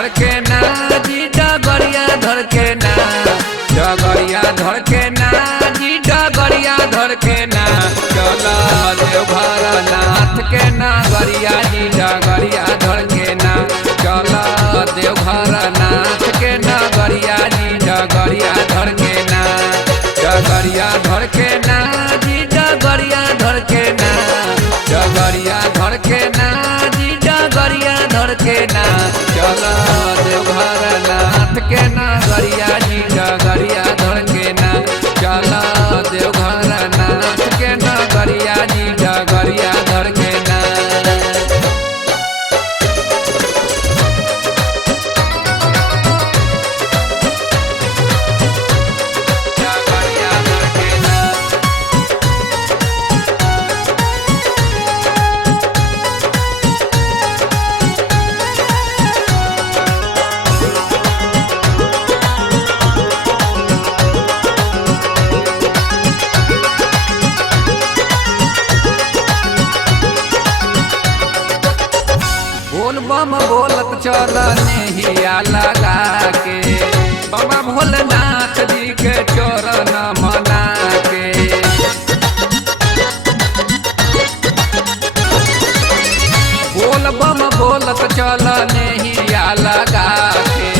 धड़के ना जी डगरिया धड़के ना, डगरिया धड़के ना जी डगरिया धड़के ना, चला देवघर नाथ के नगरिया जी डगरिया धड़के ना, चला देवघर नाथ के नगरिया जी डगरिया धड़के ना, डगरिया धड़के ना जी डगरिया धड़के ना, डगरिया धड़के ना जी डगरिया धड़के ना, चला देवघर नाथ के नगरिया जी डगरिया धड़के ना, चला देवघर नाथ के नगरिया जी डगरिया धड़के ना। बोल बम बोलत चल नेहिया लगा के, बाबा भोलेनाथ जी के चरण मना के। बोल बम बोलत चल नेहिया लगा के,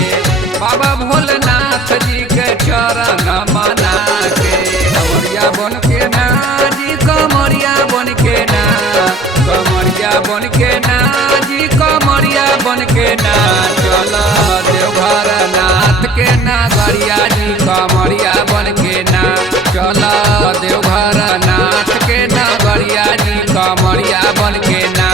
बाबा भोलेनाथ जी के चरण मना के। कमरिया बन के ना जी कमरिया बन के ना, कमरिया बन के ना जी कमरिया बन के ना, चला देवघर नाथ के नगरिया जी कमरिया बन के ना, चला देवघर नाथ के नगरिया जी कमरिया बन के ना।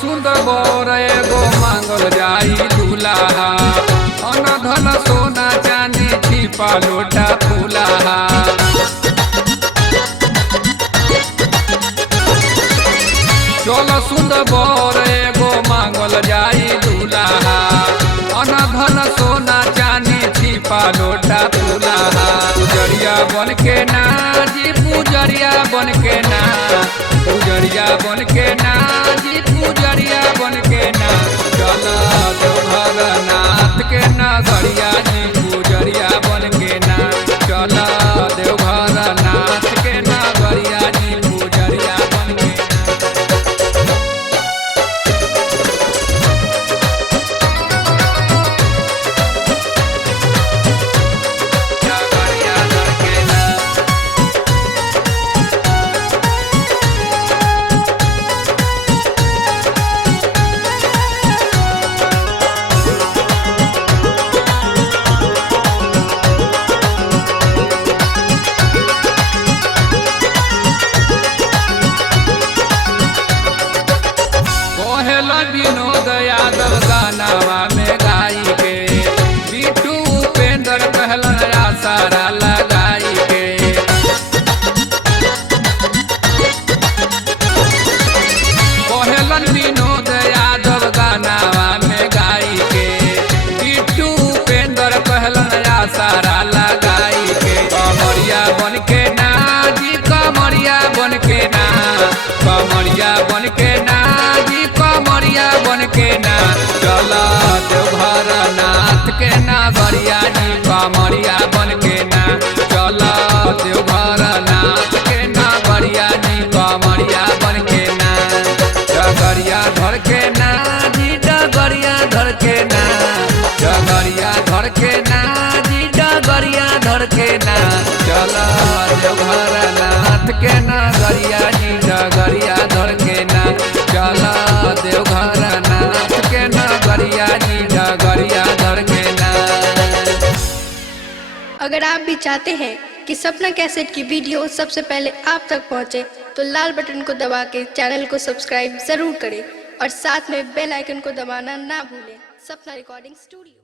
सुंदर बर एगो मांगल जाई दूल्हा, अन धन सोना चांदी छिपा लोटा फूलाहा। चलो सुंदर बर एगो मांगल जाई दूल्हा, अन धन सोना चांदी छिपा लोटा फूलाहा। पुजरिया बन के ना जी पुजरिया बन के ना, पुजरिया बन के ना जी पुजरिया बन के ना, चला देवघर नाथ के नगरिया जी पुजरिया बन के ना, चला देवघर नाथ के नगरिया जी पुजरिया बन के ना। विनोद यादव गानावा में गाई के, बिट्टू उपेंद्र कहलन आसारा लगाई के। कहलन विनोद यादव गानावा में गाई के, बिट्टू उपेंद्र कहलन आसारा लगाई के। कमरिया बन के ना जी कमरिया बन के ना, कमरिया बन के ना जी कमरिया बन के ना, चला देवघर नाथ के नगरिया जी कमरिया बन के ना, चला देवघर नाथ के नगरिया जी कमरिया बन के ना। डगरिया धर के ना जी डगरिया धर के ना, डगरिया धर के ना जी डगरिया धर के ना, चला देवघर नाथ के नगरिया जी डगरिया धर के ना, चला देवघर नाथ के नगरिया जी डगरिया धर के ना। अगर आप भी चाहते हैं कि सपना कैसेट की वीडियो सबसे पहले आप तक पहुंचे, तो लाल बटन को दबा के चैनल को सब्सक्राइब जरूर करें और साथ में बेल आइकन को दबाना ना भूलें। सपना रिकॉर्डिंग स्टूडियो।